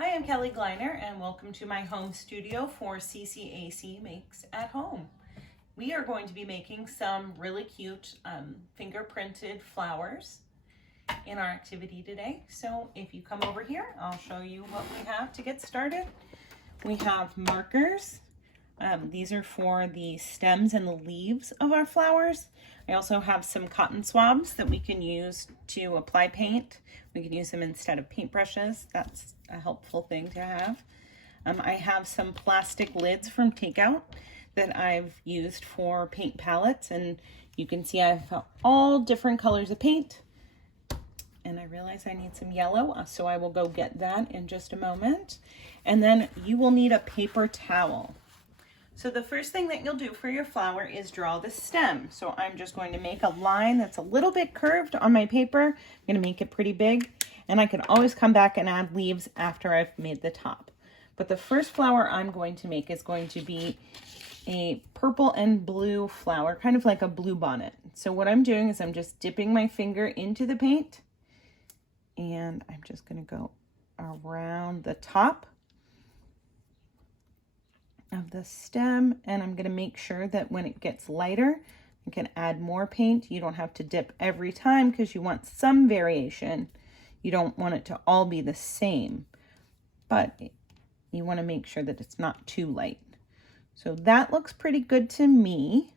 Hi, I'm Kelly Gleiner and welcome to my home studio for CCAC Makes at Home. We are going to be making some really cute finger printed flowers in our activity today. So if you come over here, I'll show you what we have to get started. We have markers. These are for the stems and the leaves of our flowers. I also have some cotton swabs that we can use to apply paint. We can use them instead of paintbrushes. That's a helpful thing to have. I have some plastic lids from takeout that I've used for paint palettes, and you can see I have all different colors of paint. And I realize I need some yellow, so I will go get that in just a moment. And then you will need a paper towel. So the first thing that you'll do for your flower is draw the stem. So I'm just going to make a line that's a little bit curved on my paper. I'm going to make it pretty big, and I can always come back and add leaves after I've made the top. But the first flower I'm going to make is going to be a purple and blue flower, kind of like a blue bonnet. So what I'm doing is I'm just dipping my finger into the paint, and I'm just going to go around the top of the stem, and I'm going to make sure that when it gets lighter, I can add more paint. You don't have to dip every time because you want some variation. You don't want it to all be the same, but you want to make sure that it's not too light. So that looks pretty good to me.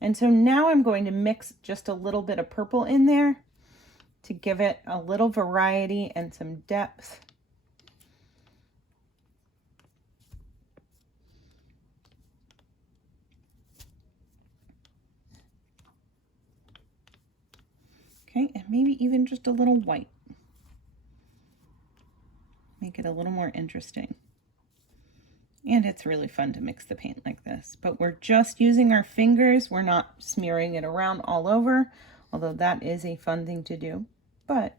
And so now I'm going to mix just a little bit of purple in there to give it a little variety and some depth. Okay, and maybe even just a little white. Make it a little more interesting. And it's really fun to mix the paint like this, but we're just using our fingers. We're not smearing it around all over, although that is a fun thing to do. But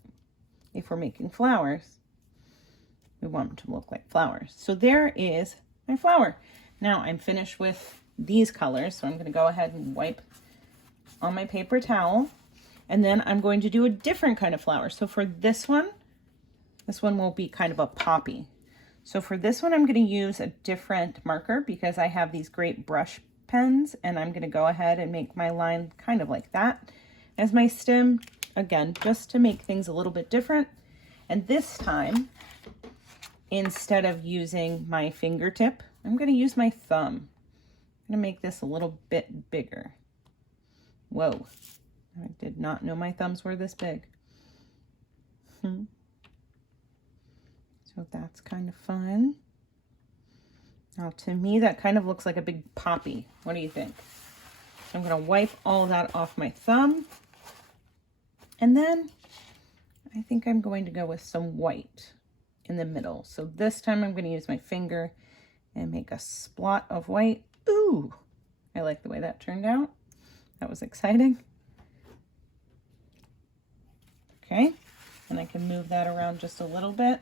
if we're making flowers, we want them to look like flowers. So there is my flower. Now I'm finished with these colors, so I'm going to go ahead and wipe on my paper towel. And then I'm going to do a different kind of flower. So for this one will be kind of a poppy. So for this one, I'm going to use a different marker because I have these great brush pens, and I'm going to go ahead and make my line kind of like that as my stem, again, just to make things a little bit different. And this time, instead of using my fingertip, I'm going to use my thumb. I'm going to make this a little bit bigger. Whoa. I did not know my thumbs were this big. So that's kind of fun. Now to me, that kind of looks like a big poppy. What do you think? So I'm going to wipe all that off my thumb. And then I think I'm going to go with some white in the middle. So this time I'm going to use my finger and make a splot of white. Ooh, I like the way that turned out. That was exciting. Okay, and I can move that around just a little bit.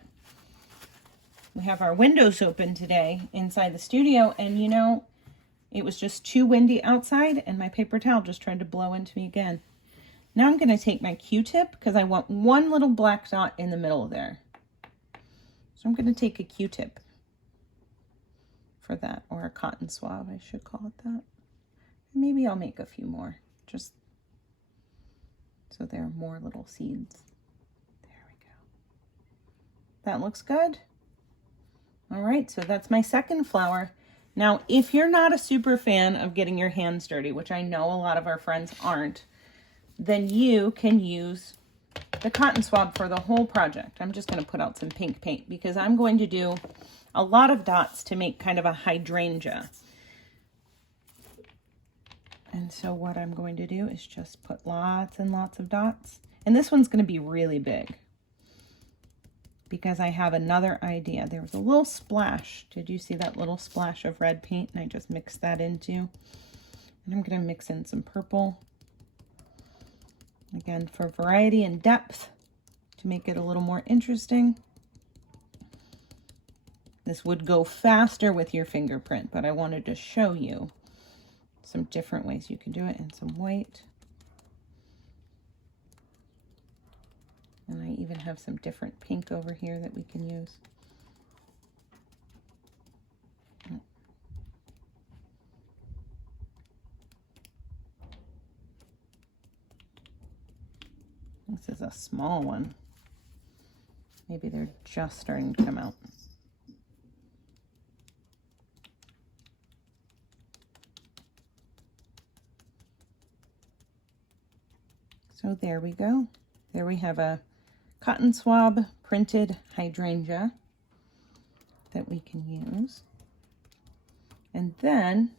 We have our windows open today inside the studio, and you know, it was just too windy outside and my paper towel just tried to blow into me again. Now I'm going to take my Q-tip because I want one little black dot in the middle there. So I'm going to take a Q-tip for that, or a cotton swab, I should call it that. Maybe I'll make a few more, just so there are more little seeds. There we go. That looks good. All right, so that's my second flower. Now, if you're not a super fan of getting your hands dirty, which I know a lot of our friends aren't, then you can use the cotton swab for the whole project. I'm just going to put out some pink paint because I'm going to do a lot of dots to make kind of a hydrangea. And so what I'm going to do is just put lots and lots of dots. And this one's going to be really big because I have another idea. There was a little splash. Did you see that little splash of red paint? And I just mixed that into. And I'm going to mix in some purple. Again, for variety and depth to make it a little more interesting. This would go faster with your fingerprint, but I wanted to show you some different ways you can do it, and some white. And I even have some different pink over here that we can use. This is a small one. Maybe they're just starting to come out. So there we go. There we have a cotton swab printed hydrangea that we can use. And then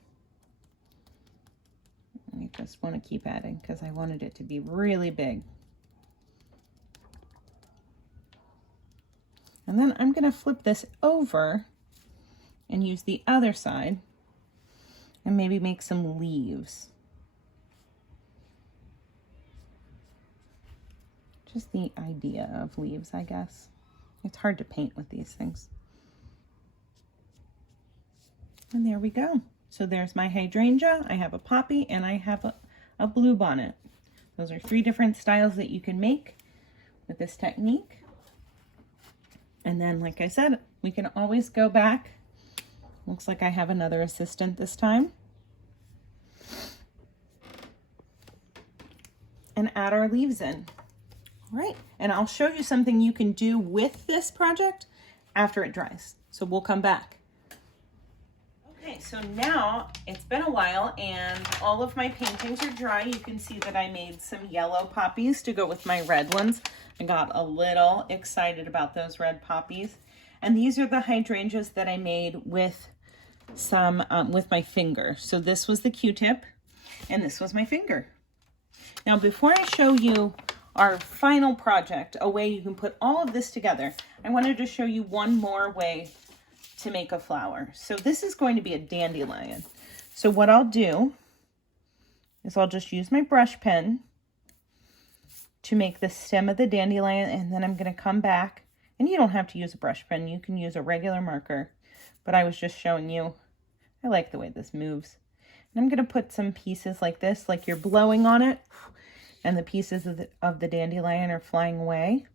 I just want to keep adding because I wanted it to be really big. And then I'm going to flip this over and use the other side and maybe make some leaves. Just the idea of leaves, I guess. It's hard to paint with these things. And there we go. So there's my hydrangea, I have a poppy, and I have a blue bonnet. Those are 3 different styles that you can make with this technique. And then, like I said, we can always go back. Looks like I have another assistant this time. And add our leaves in. All right, and I'll show you something you can do with this project after it dries. So we'll come back. Okay, so now it's been a while and all of my paintings are dry. You can see that I made some yellow poppies to go with my red ones. I got a little excited about those red poppies. And these are the hydrangeas that I made with some, with my finger. So this was the Q-tip and this was my finger. Now, before I show you our final project, a way you can put all of this together, I wanted to show you one more way to make a flower. So this is going to be a dandelion. So what I'll do is I'll just use my brush pen to make the stem of the dandelion, and then I'm going to come back, and you don't have to use a brush pen, you can use a regular marker, but I was just showing you, I like the way this moves. And I'm going to put some pieces like this, like you're blowing on it, and the pieces of the dandelion are flying away.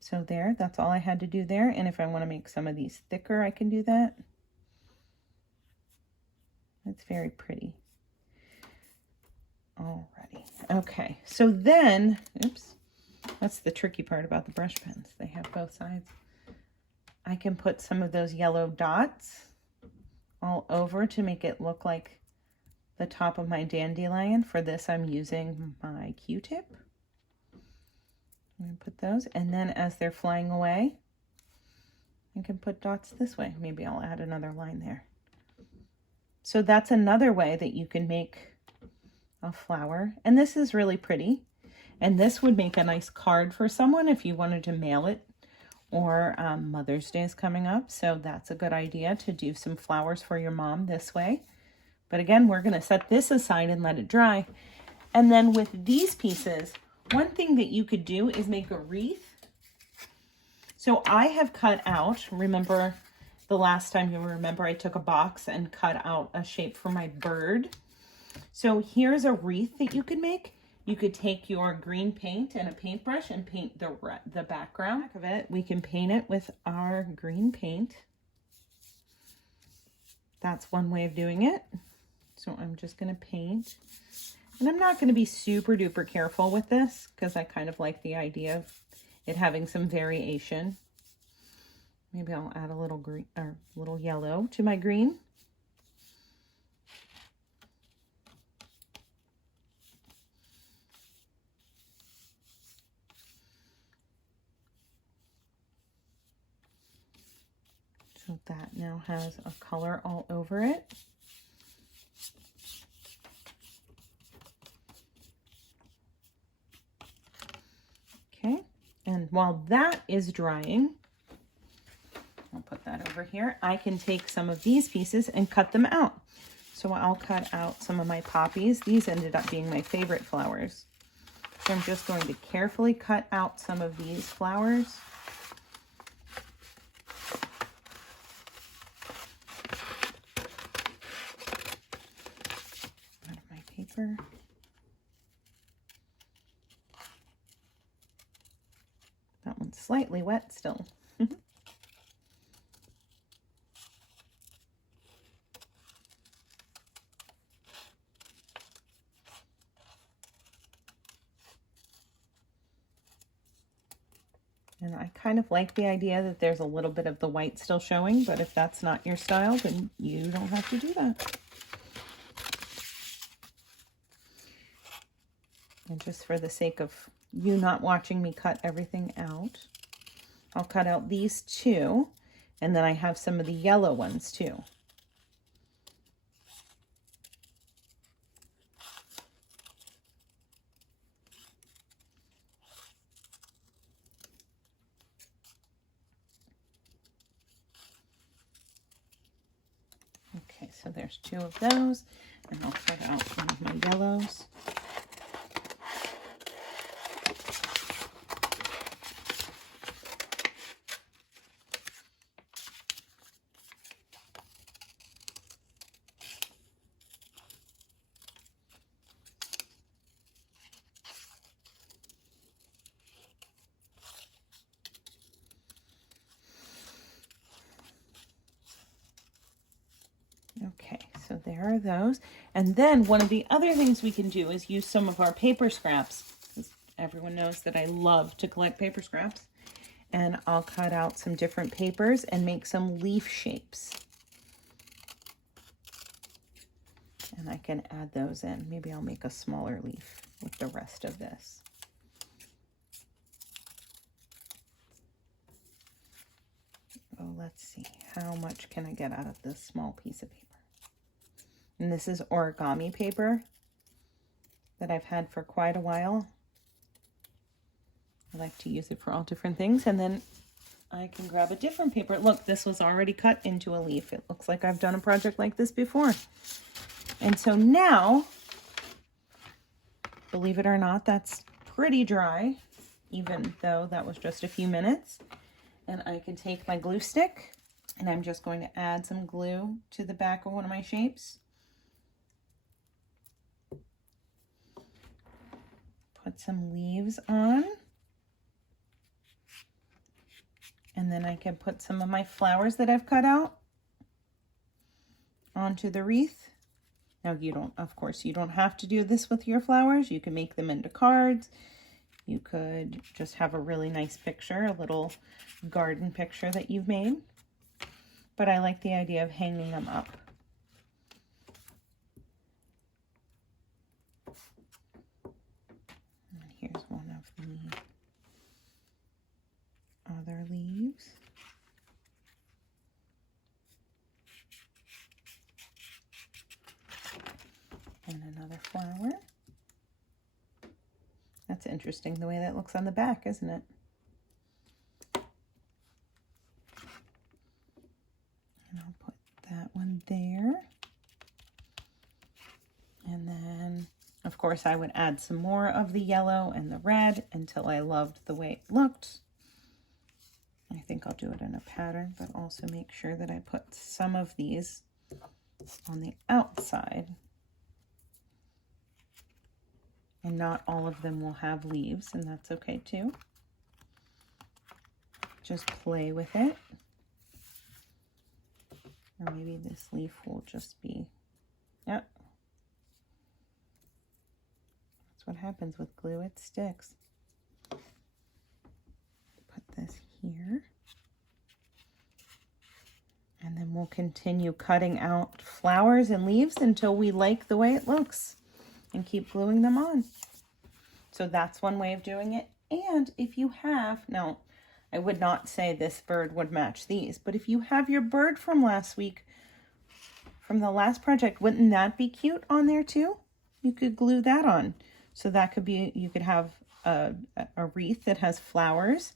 So there, that's all I had to do there. And if I want to make some of these thicker, I can do that. That's very pretty. Alrighty. Okay, so then, oops, that's the tricky part about the brush pens. They have both sides. I can put some of those yellow dots all over to make it look like the top of my dandelion. For this, I'm using my Q-tip. I'm going to put those, and then as they're flying away, I can put dots this way. Maybe I'll add another line there. So that's another way that you can make a flower, and this is really pretty. And this would make a nice card for someone if you wanted to mail it, or Mother's Day is coming up, so that's a good idea to do some flowers for your mom this way. But again, we're going to set this aside and let it dry. And then with these pieces, one thing that you could do is make a wreath. So I have cut out, remember the last time you remember I took a box and cut out a shape for my bird. So here's a wreath that you could make. You could take your green paint and a paintbrush and paint the background of it. We can paint it with our green paint. That's one way of doing it. So I'm just going to paint. And I'm not going to be super duper careful with this because I kind of like the idea of it having some variation. Maybe I'll add a little green or little yellow to my green. So that now has a color all over it. Okay, and while that is drying, I'll put that over here. I can take some of these pieces and cut them out. So I'll cut out some of my poppies. These ended up being my favorite flowers. So I'm just going to carefully cut out some of these flowers. Out of my paper. slightly wet still. And I kind of like the idea that there's a little bit of the white still showing, but if that's not your style, then you don't have to do that. And just for the sake of you not watching me cut everything out, I'll cut out these two, and then I have some of the yellow ones too. Okay, so there's two of those, and I'll cut out one of my yellows. Okay, so there are those. And then one of the other things we can do is use some of our paper scraps. Everyone knows that I love to collect paper scraps. And I'll cut out some different papers and make some leaf shapes. And I can add those in. Maybe I'll make a smaller leaf with the rest of this. Oh, let's see. How much can I get out of this small piece of paper? And this is origami paper that I've had for quite a while. I like to use it for all different things. And then I can grab a different paper. Look, this was already cut into a leaf. It looks like I've done a project like this before. And so now, believe it or not, that's pretty dry, even though that was just a few minutes. And I can take my glue stick, and I'm just going to add some glue to the back of one of my shapes. Put some leaves on. And then I can put some of my flowers that I've cut out onto the wreath. Now of course, you don't have to do this with your flowers. You can make them into cards. You could just have a really nice picture, a little garden picture that you've made. But I like the idea of hanging them up. And here's one of the other leaves. And another flower. That's interesting the way that looks on the back, isn't it? And I'll put that one there. And then, of course, I would add some more of the yellow and the red until I loved the way it looked. I think I'll do it in a pattern, but also make sure that I put some of these on the outside. And not all of them will have leaves, and that's okay too. Just play with it. Or maybe this leaf will just be, yep. That's what happens with glue, it sticks. Put this here. And then we'll continue cutting out flowers and leaves until we like the way it looks. And keep gluing them on. So that's one way of doing it. And if you have, now I would not say this bird would match these, but if you have your bird from last week, from the last project, wouldn't that be cute on there too? You could glue that on. So that could be, you could have a wreath that has flowers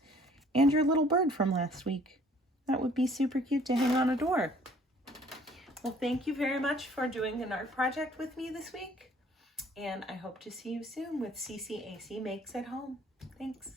and your little bird from last week. That would be super cute to hang on a door. Well, thank you very much for doing an art project with me this week. And I hope to see you soon with CCACMakes at home. Thanks.